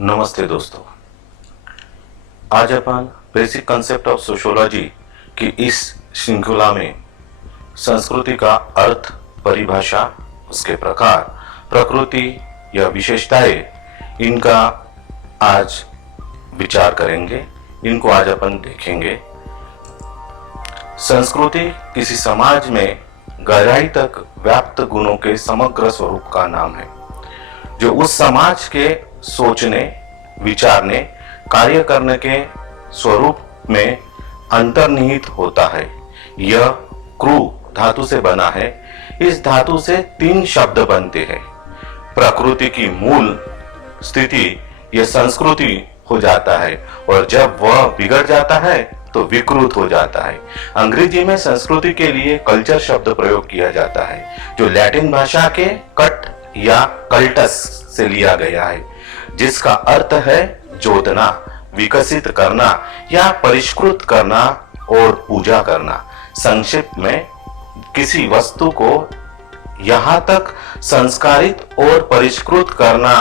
नमस्ते दोस्तों। आज अपन बेसिक कंसेप्ट ऑफ सोशियोलॉजी की इस श्रृंखला में संस्कृति का अर्थ, परिभाषा, उसके प्रकार, प्रकृति या विशेषताएं, इनका आज विचार करेंगे। इनको आज अपन देखेंगे। संस्कृति किसी समाज में गहराई तक व्याप्त गुणों के समग्र स्वरूप का नाम है, जो उस समाज के सोचने, विचारने, कार्य करने के स्वरूप में अंतर्निहित होता है। यह क्रू धातु से बना है। इस धातु से 3 शब्द बनते हैं। प्रकृति की मूल स्थिति यह संस्कृति हो जाता है, और जब वह बिगड़ जाता है तो विकृत हो जाता है। अंग्रेजी में संस्कृति के लिए कल्चर शब्द प्रयोग किया जाता है, जो लैटिन भाषा के कट या कल्टस से लिया गया है, जिसका अर्थ है जोतना, विकसित करना या परिष्कृत करना और पूजा करना। संक्षिप्त में किसी वस्तु को यहां तक संस्कारित और परिष्कृत करना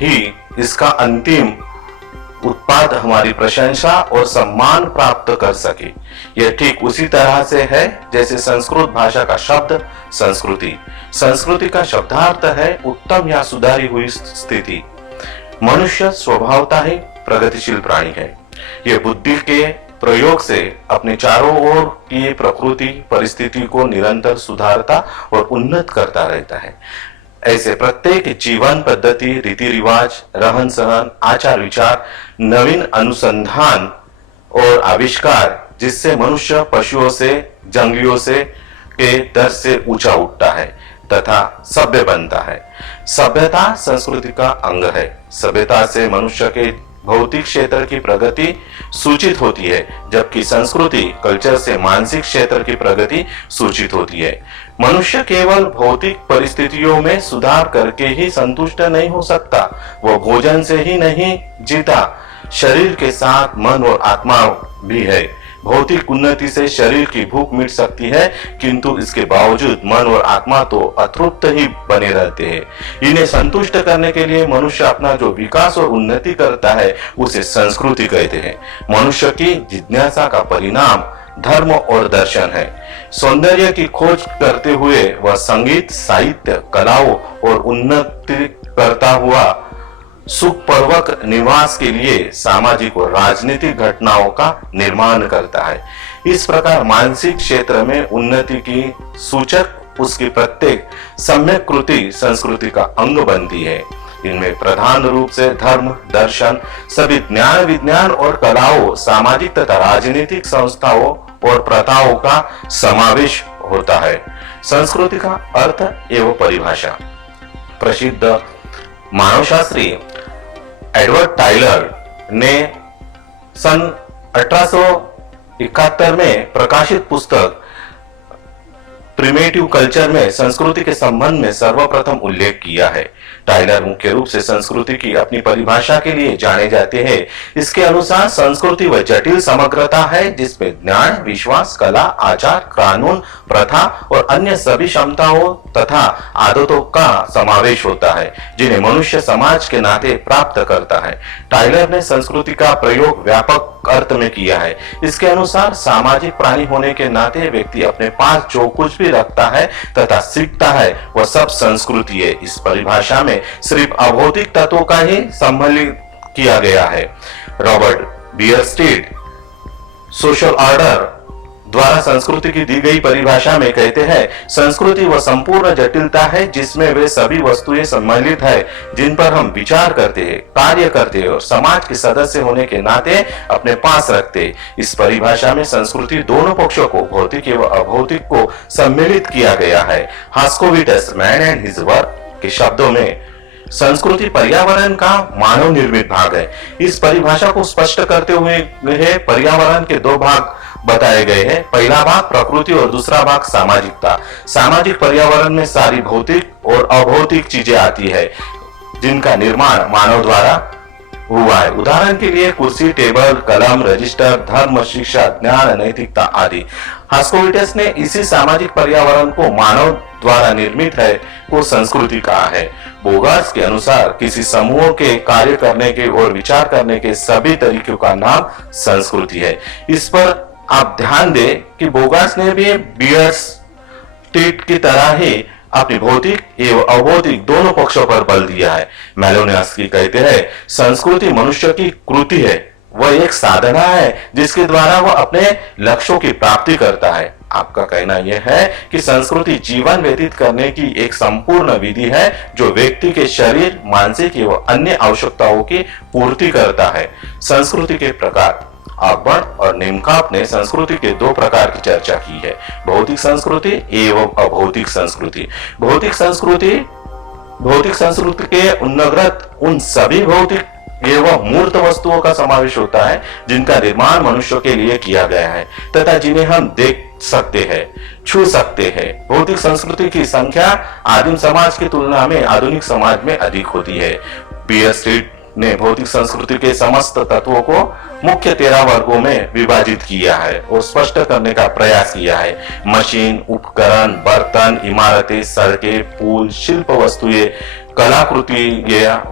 ही इसका अंतिम उत्पाद हमारी प्रशंसा और सम्मान प्राप्त कर सके। यह ठीक उसी तरह से है जैसे संस्कृत भाषा का शब्द संस्कृति। संस्कृति का शब्दार्थ है उत्तम या सुधारी हुई स्थिति। मनुष्य स्वभावतः ही प्रगतिशील प्राणी है। यह बुद्धि के प्रयोग से अपने चारों ओर की प्रकृति परिस्थिति को निरंतर सुधारता और उन्नत करता रहता है। ऐसे प्रत्येक जीवन पद्धति, रीति रिवाज, रहन सहन, आचार विचार, नवीन अनुसंधान और आविष्कार, जिससे मनुष्य पशुओं से, जंगलियों से के दर से ऊंचा उठता है तथा सभ्य बनता है। सभ्यता संस्कृति का अंग है। सभ्यता से मनुष्य के भौतिक क्षेत्र की प्रगति सूचित होती है, जबकि संस्कृति कल्चर से मानसिक क्षेत्र की प्रगति सूचित होती है। मनुष्य केवल भौतिक परिस्थितियों में सुधार करके ही संतुष्ट नहीं हो सकता। वह भोजन से ही नहीं जीता, शरीर के साथ मन और आत्मा भी है। भौतिक उन्नति से शरीर की भूख मिट सकती है, किंतु इसके बावजूद मन और आत्मा तो अतृप्त ही बने रहते हैं। इन्हें संतुष्ट करने के लिए मनुष्य अपना जो विकास और उन्नति करता है, उसे संस्कृति कहते हैं। मनुष्य की जिज्ञासा का परिणाम धर्म और दर्शन है। सौंदर्य की खोज करते हुए वह संगीत, साहित्य, कलाओं और उन्नति करता हुआ सुखपूर्वक निवास के लिए सामाजिक और राजनीतिक घटनाओं का निर्माण करता है। इस प्रकार मानसिक क्षेत्र में उन्नति की सूचक उसकी प्रत्येक सम्यक कृति संस्कृति का अंग बनती है। इनमें प्रधान रूप से धर्म, दर्शन, सभी ज्ञान, विज्ञान और कलाओं, सामाजिक तथा राजनीतिक संस्थाओं और प्रथाओं का समावेश होता है। संस्कृति का अर्थ एवं परिभाषा। प्रसिद्ध मानवशास्त्री एडवर्ड टायलर ने सन 1871 में प्रकाशित पुस्तक प्रिमिटिव कल्चर में संस्कृति के संबंध में सर्वप्रथम उल्लेख किया है। टायलर मुख्य रूप से संस्कृति की अपनी परिभाषा के लिए जाने जाते हैं। इसके अनुसार संस्कृति वह जटिल समग्रता है जिसमें ज्ञान, विश्वास, कला, आचार, कानून, प्रथा और अन्य सभी क्षमताओं तथा आदतों का समावेश होता है, जिन्हें मनुष्य समाज के नाते प्राप्त करता है। टायलर ने संस्कृति का प्रयोग व्यापक अर्थ में किया है। इसके अनुसार सामाजिक प्राणी होने के नाते व्यक्ति अपने पास जो कुछ भी रखता है तथा सीखता है, वह सब संस्कृति है। इस परिभाषा में सिर्फ अभौतिक तत्वों का ही सम्मिलित किया गया है। रॉबर्ट बियरस्टेड सोशल ऑर्डर द्वारा संस्कृति की दी गई परिभाषा में कहते हैं, संस्कृति वह संपूर्ण जटिलता है जिसमें वे सभी वस्तुएं सम्मिलित है जिन पर हम विचार करते हैं, कार्य करते हैं और समाज के सदस्य होने के नाते अपने पास रखते हैं। इस परिभाषा में संस्कृति दोनों पक्षों को, भौतिक एवं अभौतिक को सम्मिलित किया गया है। हास्कोविटस मैन एंड हिज वर्क के शब्दों में संस्कृति पर्यावरण का मानव निर्मित भाग है। इस परिभाषा को स्पष्ट करते हुए पर्यावरण के 2 भाग बताए गए हैं। पहला भाग प्रकृति और दूसरा भाग सामाजिकता। सामाजिक पर्यावरण में सारी भौतिक और अभौतिक चीजें आती है जिनका निर्माण मानव द्वारा हुआ है। उदाहरण के लिए कुर्सी, टेबल, कलम, रजिस्टर, धर्म, शिक्षा, ज्ञान, नैतिकता आदि। हास्कोविटस ने इसी सामाजिक पर्यावरण को मानव द्वारा निर्मित है को संस्कृति कहा है। बोगार्स के अनुसार किसी समूह के कार्य करने के और विचार करने के सभी तरीकों का नाम संस्कृति है। इस पर आप ध्यान दें कि बोगार्स ने भी बियरस्टेड की तरह ही अपनी भौतिक एवं अभौतिक दोनों पक्षों पर बल दिया है। मेलोनियस्की कहते हैं संस्कृति मनुष्य की कृति है, वह एक साधना है जिसके द्वारा वह अपने लक्ष्यों की प्राप्ति करता है। आपका कहना यह है कि संस्कृति जीवन व्यतीत करने की एक संपूर्ण विधि है जो व्यक्ति के शरीर, मानसिक एवं अन्य आवश्यकताओं की पूर्ति करता है। संस्कृति के प्रकार। अकबर और नेमकाप ने संस्कृति के दो प्रकार की चर्चा की है, भौतिक संस्कृति एवं अभौतिक संस्कृति। भौतिक संस्कृति के अंतर्गत उन सभी भौतिक एवं मूर्त वस्तुओं का समावेश होता है जिनका निर्माण मनुष्य के लिए किया गया है तथा जिन्हें हम देख सकते हैं, छू सकते हैं। भौतिक संस्कृति की संख्या आदिम समाज की तुलना में आधुनिक समाज में अधिक होती है। बियरस्टेड ने भौतिक संस्कृति के समस्त तत्वों को मुख्य 13 वर्गों में विभाजित किया है और स्पष्ट करने का प्रयास किया है। मशीन, उपकरण, बर्तन, इमारतें, सड़कें, पुल, शिल्प वस्तुएं, कलाकृति,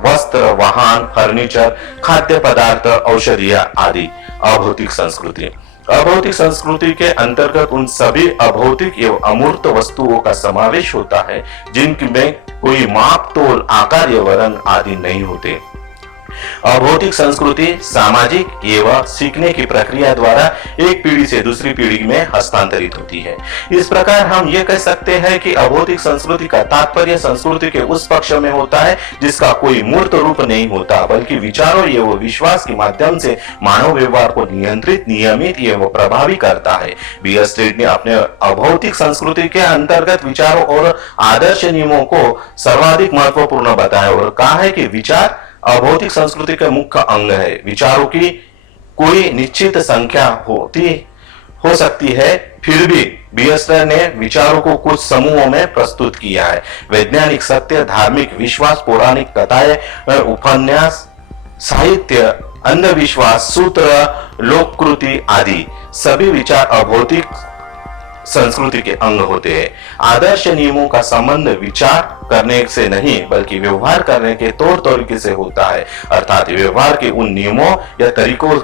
वस्त्र, वाहन, फर्नीचर, खाद्य पदार्थ, औषधियां आदि। अभौतिक संस्कृति। अभौतिक संस्कृति के अंतर्गत उन सभी अभौतिक एवं अमूर्त वस्तुओं का समावेश होता है जिनमें कोई माप, तोल, आकार या वर्ण आदि नहीं होते। अभौतिक संस्कृति सामाजिक एवं सीखने की प्रक्रिया द्वारा एक पीढ़ी से दूसरी पीढ़ी में हस्तांतरित होती है। इस प्रकार हम ये कह सकते हैं कि अभौतिक संस्कृति का तात्पर्य संस्कृति के उस पक्ष में होता है जिसका कोई मूर्त रूप नहीं होता, बल्कि विचारों एवं विश्वास के माध्यम से मानव व्यवहार को नियंत्रित, नियमित एवं प्रभावी करता है। बियरस्टेड ने अपने अभौतिक संस्कृति के अंतर्गत विचारों और आदर्श नियमों को सर्वाधिक महत्वपूर्ण बताया और कहा है कि विचार अभौतिक संस्कृति का मुख्य अंग है। विचारों की कोई निश्चित संख्या हो सकती है, फिर भी बियरस्टेड ने विचारों को कुछ समूहों में प्रस्तुत किया है। वैज्ञानिक सत्य, धार्मिक विश्वास, पौराणिक कथाएं, उपन्यास, साहित्य, अंधविश्वास, सूत्र, लोककृति आदि सभी विचार अभौतिक संस्कृति के अंग होते हैं। आदर्श नियमों का संबंध विचार करने से नहीं बल्कि व्यवहार करने के तौर तरीके से होता है, अर्थात व्यवहार के उन नियमों या तरीकों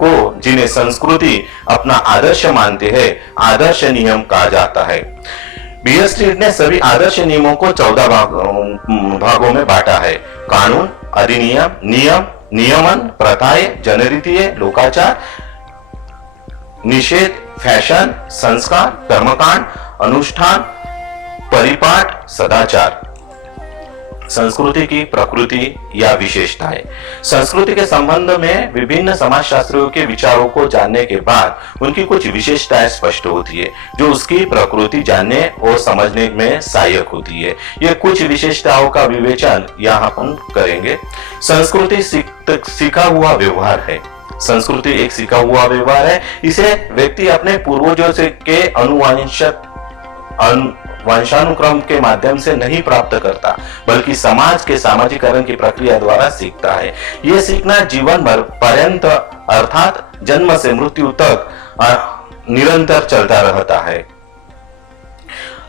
को जिन्हें संस्कृति अपना आदर्श मानते हैं आदर्श नियम कहा जाता है। बियरस्टेड ने सभी आदर्श नियमों को 14 भागों में बांटा है। कानून, अधिनियम, नियम, नियमन, प्रथाएं, जनरीतियां, लोकाचार, निषेध, फैशन, संस्कार, कर्मकांड, अनुष्ठान, परिपाठ, सदाचार। संस्कृति की प्रकृति या विशेषताएं। संस्कृति के संबंध में विभिन्न समाजशास्त्रियों के विचारों को जानने के बाद उनकी कुछ विशेषताएं स्पष्ट होती है जो उसकी प्रकृति जानने और समझने में सहायक होती है। ये कुछ विशेषताओं का विवेचन यहाँ हम करेंगे। संस्कृति सीखा हुआ व्यवहार है। संस्कृति एक सीखा हुआ व्यवहार है। इसे व्यक्ति अपने पूर्वजों से के वंशानुक्रम के माध्यम से नहीं प्राप्त करता बल्कि समाज के सामाजिकरण की प्रक्रिया द्वारा सीखता है। यह सीखना जीवन भर पर्यंत अर्थात जन्म से मृत्यु तक निरंतर चलता रहता है।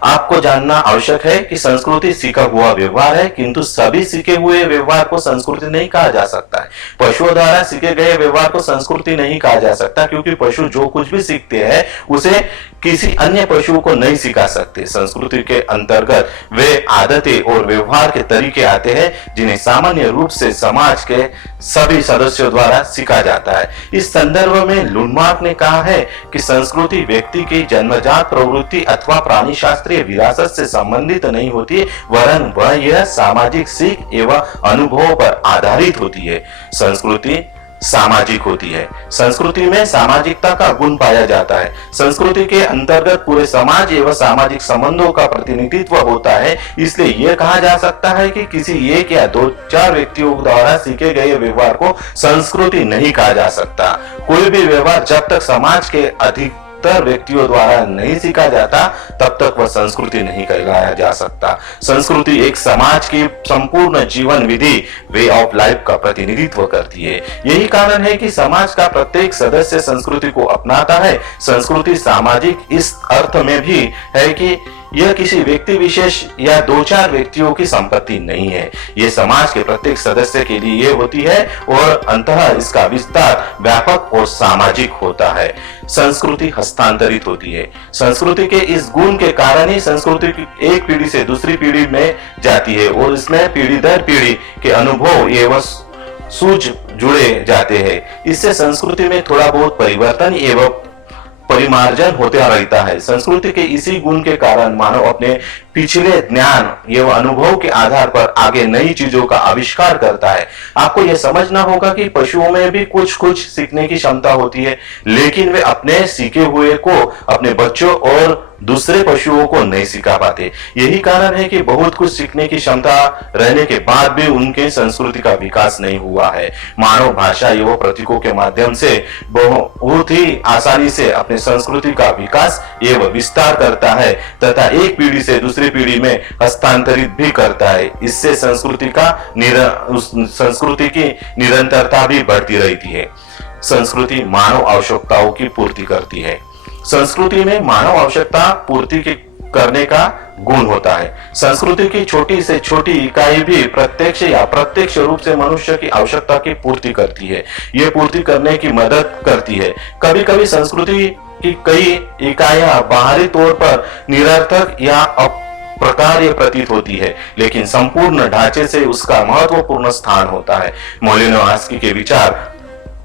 आपको जानना आवश्यक है कि संस्कृति सीखा हुआ व्यवहार है, किंतु सभी सीखे हुए व्यवहार को संस्कृति नहीं कहा जा सकता है। पशुओं द्वारा सीखे गए व्यवहार को संस्कृति नहीं कहा जा सकता क्योंकि पशु जो कुछ भी सीखते हैं उसे किसी अन्य पशुओं को नहीं सिखा सकते। संस्कृति के अंतर्गत वे आदतें और व्यवहार के तरीके आते हैं जिन्हें सामान्य रूप से समाज के सभी सदस्यों द्वारा सीखा जाता है। इस संदर्भ में लुंडमार्क ने कहा है कि संस्कृति व्यक्ति की जन्मजात प्रवृत्ति अथवा प्राणी शास्त्रीय विरासत से संबंधित नहीं होती, वरन वह यह सामाजिक सीख एवं अनुभवों पर आधारित होती है। संस्कृति सामाजिक होती है। संस्कृति में सामाजिकता का गुण पाया जाता है। संस्कृति के अंतर्गत पूरे समाज एवं सामाजिक संबंधों का प्रतिनिधित्व होता है। इसलिए यह कहा जा सकता है कि किसी एक या 2-4 व्यक्तियों द्वारा सीखे गए व्यवहार को संस्कृति नहीं कहा जा सकता। कोई भी व्यवहार जब तक समाज के अधिकतर व्यक्तियों द्वारा नहीं सीखा जाता तब तक वह संस्कृति नहीं कहलाया जा सकता। संस्कृति एक समाज की संपूर्ण जीवन विधि, वे ऑफ लाइफ का प्रतिनिधित्व करती है। यही कारण है कि समाज का प्रत्येक सदस्य संस्कृति को अपनाता है। संस्कृति सामाजिक इस अर्थ में भी है कि यह किसी व्यक्ति विशेष या दो चार व्यक्तियों की संपत्ति नहीं है। यह समाज के प्रत्येक सदस्य के लिए होती है और अंततः इसका विस्तार व्यापक और सामाजिक होता है। संस्कृति हस्तांतरित होती है। संस्कृति के इस गुण के कारण ही संस्कृति एक पीढ़ी से दूसरी पीढ़ी में जाती है और इसमें पीढ़ी दर पीढ़ी के अनुभव एवं सूझ जुड़े जाते हैं। इससे संस्कृति में थोड़ा बहुत परिवर्तन एवं परिमार्जन होता रहता है। संस्कृति के इसी गुण के कारण मानव अपने पिछले ज्ञान एवं अनुभव के आधार पर आगे नई चीजों का आविष्कार करता है। आपको यह समझना होगा कि पशुओं में भी कुछ कुछ सीखने की क्षमता होती है, लेकिन वे अपने सीखे हुए को अपने बच्चों और दूसरे पशुओं को नहीं सिखा पाते। यही कारण है कि बहुत कुछ सीखने की क्षमता रहने के बाद भी उनके संस्कृति का विकास नहीं हुआ है। मानव भाषा एवं प्रतीकों के माध्यम से बहुत ही आसानी से अपने संस्कृति का विकास एवं विस्तार करता है तथा एक पीढ़ी से दूसरी पीढ़ी में हस्तांतरित भी करता है। इससे संस्कृति की निरंतरता भी बढ़ती रहती है। संस्कृति मानव आवश्यकताओं की पूर्ति करती है। संस्कृति में मानव आवश्यकता पूर्ति करने का गुण होता है। संस्कृति की छोटी से छोटी इकाई भी प्रत्यक्ष या अप्रत्यक्ष रूप से मनुष्य की आवश्यकता की पूर्ति करती है। ये पूर्ति करने की मदद करती है। कभी कभी संस्कृति की कई इकाइयां बाहरी तौर पर निरर्थक या अप्रकार्य प्रतीत होती है, लेकिन संपूर्ण ढांचे से उसका महत्वपूर्ण स्थान होता है। मोलिनोव्स्की के विचार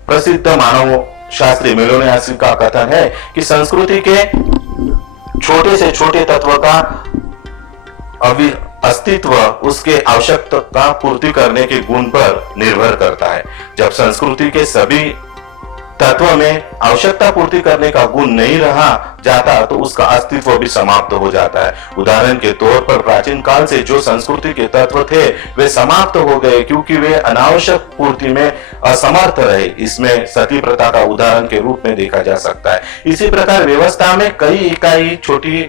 प्रसिद्ध मानव शास्त्री मेलोनियास्की का कथन है कि संस्कृति के छोटे से छोटे तत्व का अस्तित्व उसके आवश्यकता का पूर्ति करने के गुण पर निर्भर करता है। जब संस्कृति के सभी तत्व में आवश्यकता पूर्ति करने का गुण नहीं रहा जाता तो उसका अस्तित्व भी समाप्त हो जाता है। उदाहरण के तौर पर प्राचीन काल से जो संस्कृति के तत्व थे वे समाप्त हो गए क्योंकि वे अनावश्यक पूर्ति में असमर्थ रहे। इसमें सती प्रथा का उदाहरण के रूप में देखा जा सकता है। इसी प्रकार व्यवस्था में कई इकाई छोटी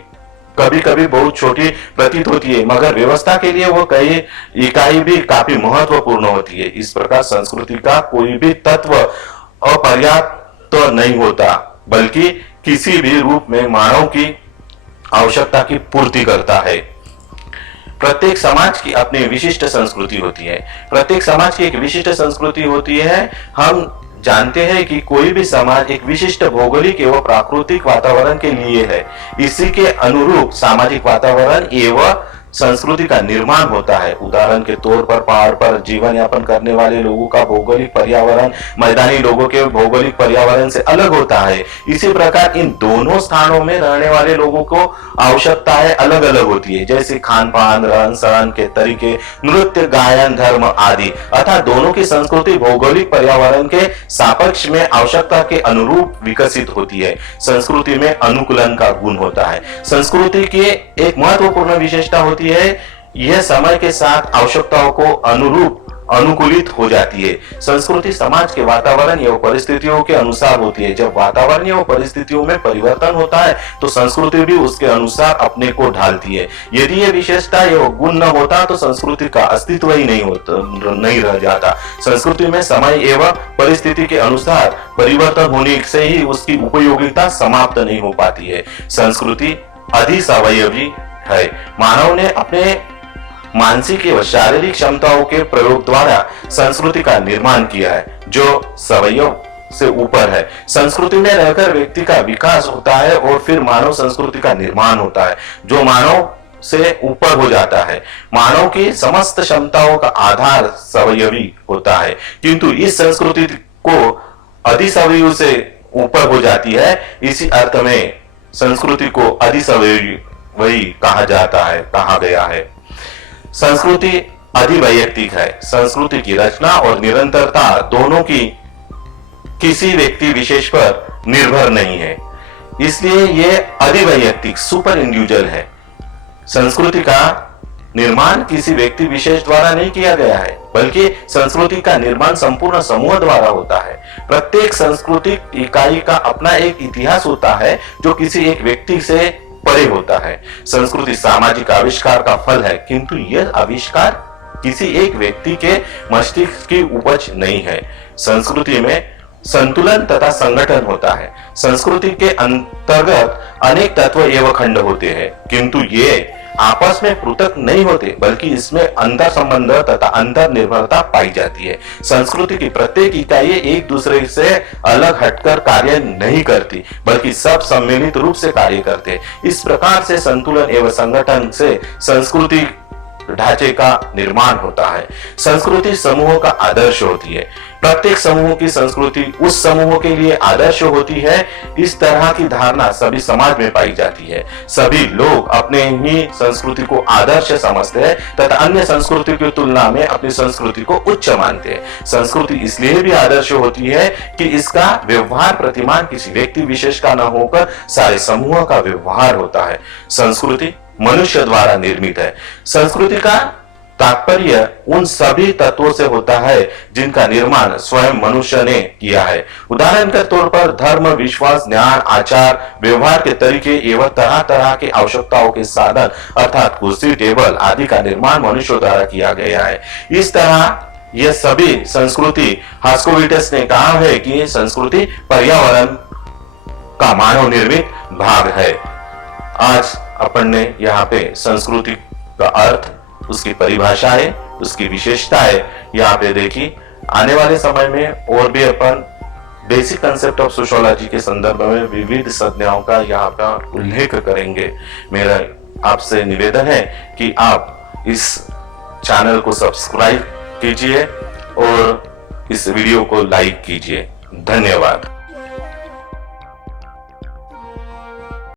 कभी कभी बहुत छोटी प्रतीत होती है, मगर व्यवस्था के लिए वो कई इकाई भी काफी महत्वपूर्ण होती है। इस प्रकार संस्कृति का कोई भी तत्व अपर्याप्त तो नहीं होता, बल्कि किसी भी रूप में मानव की आवश्यकता की पूर्ति करता है। प्रत्येक समाज की अपनी विशिष्ट संस्कृति होती है। प्रत्येक समाज की एक विशिष्ट संस्कृति होती है। हम जानते हैं कि कोई भी समाज एक विशिष्ट भौगोलिक एवं प्राकृतिक वातावरण के लिए है। इसी के अनुरूप सामाजिक वातावरण एवं संस्कृति का निर्माण होता है। उदाहरण के तौर पर पहाड़ पर जीवन यापन करने वाले लोगों का भौगोलिक पर्यावरण मैदानी लोगों के भौगोलिक पर्यावरण से अलग होता है। इसी प्रकार इन दोनों स्थानों में रहने वाले लोगों को आवश्यकताएं अलग अलग होती है, जैसे खान पान, रहन सहन के तरीके, नृत्य, गायन, धर्म आदि। अतः दोनों की संस्कृति भौगोलिक पर्यावरण के सापेक्ष में आवश्यकता के अनुरूप विकसित होती है। संस्कृति में अनुकूलन का गुण होता है। संस्कृति की एक महत्वपूर्ण विशेषता होती है, यह समय के साथ आवश्यकताओं को अनुकूलित हो जाती है। संस्कृति समाज के वातावरण एवं परिस्थितियों के अनुसार होती है। जब वातावरण एवं परिस्थितियों में परिवर्तन होता है तो संस्कृति भी उसके अनुसार अपने को ढालती है। यदि यह विशेषता एवं गुण न होता तो संस्कृति का अस्तित्व ही नहीं रह जाता। संस्कृति में समय एवं परिस्थिति के अनुसार परिवर्तन होने से ही उसकी उपयोगिता समाप्त नहीं हो पाती है। संस्कृति अधिसवयवी है। मानव ने अपने मानसिक एवं शारीरिक क्षमताओं के प्रयोग द्वारा संस्कृति का निर्माण किया है, जो सवयव से ऊपर है। संस्कृति में रहकर व्यक्ति का विकास होता है और फिर मानव संस्कृति का निर्माण होता है, जो मानव से ऊपर हो जाता है। मानव की समस्त क्षमताओं का आधार सवयवी होता है, किंतु इस संस्कृति को अधिसवयव से ऊपर हो जाती है। इसी अर्थ में संस्कृति को अधिसवयवी वही कहा गया है। संस्कृति अधिवैयक्तिक है। संस्कृति की रचना और निरंतरता दोनों की किसी व्यक्ति विशेष पर निर्भर नहीं है, इसलिए यह अधिवैयक्तिक सुपर इंडिविजुअल है। संस्कृति का निर्माण किसी व्यक्ति विशेष द्वारा नहीं किया गया है, बल्कि संस्कृति का निर्माण संपूर्ण समूह द्वारा होता है। प्रत्येक सांस्कृतिक इकाई का अपना एक इतिहास होता है जो किसी एक व्यक्ति से परे होता है। संस्कृति सामाजिक आविष्कार का फल है, किंतु यह आविष्कार किसी एक व्यक्ति के मस्तिष्क की उपज नहीं है। संस्कृति में संतुलन तथा संगठन होता है। संस्कृति के अंतर्गत अनेक तत्व एवं खंड होते हैं, किंतु ये आपस में पृथक नहीं होते, बल्कि इसमें अंतर संबंध तथा अंतर निर्भरता पाई जाती है। संस्कृति की प्रत्येक इकाई एक दूसरे से अलग हटकर कार्य नहीं करती, बल्कि सब सम्मिलित रूप से कार्य करते हैं। इस प्रकार से संतुलन एवं संगठन से संस्कृति ढांचे का निर्माण होता है। संस्कृति समूह का आदर्श होती है। प्रत्येक समूह की संस्कृति उस समूह के लिए आदर्श होती है। इस तरह की धारणा सभी समाज में पाई जाती है। सभी लोग अपने ही संस्कृति को आदर्श समझते हैं तथा अन्य संस्कृति की तुलना में अपनी संस्कृति को उच्च मानते हैं। संस्कृति इसलिए भी आदर्श होती है कि इसका व्यवहार प्रतिमान किसी व्यक्ति विशेष का न होकर सारे समूह का व्यवहार होता है। संस्कृति मनुष्य द्वारा निर्मित है। संस्कृति का तात्पर्य उन सभी तत्वों से होता है जिनका निर्माण स्वयं मनुष्य ने किया है। उदाहरण के तौर पर धर्म, विश्वास, ज्ञान, आचार, व्यवहार के तरीके एवं तरह तरह की आवश्यकताओं के साधन अर्थात कुर्सी, टेबल आदि का निर्माण मनुष्य द्वारा किया गया है। इस तरह यह सभी संस्कृति, हास्कोविटस ने कहा है कि संस्कृति पर्यावरण का मानव निर्मित भाग है। आज अपन ने यहाँ पे संस्कृति का अर्थ, उसकी परिभाषाएं, उसकी विशेषताएं यहाँ पे देखी। आने वाले समय में और भी अपन बेसिक कंसेप्ट ऑफ सोशियोलॉजी के संदर्भ में विविध संज्ञाओं का यहाँ पर उल्लेख करेंगे। मेरा आपसे निवेदन है कि आप इस चैनल को सब्सक्राइब कीजिए और इस वीडियो को लाइक कीजिए। धन्यवाद।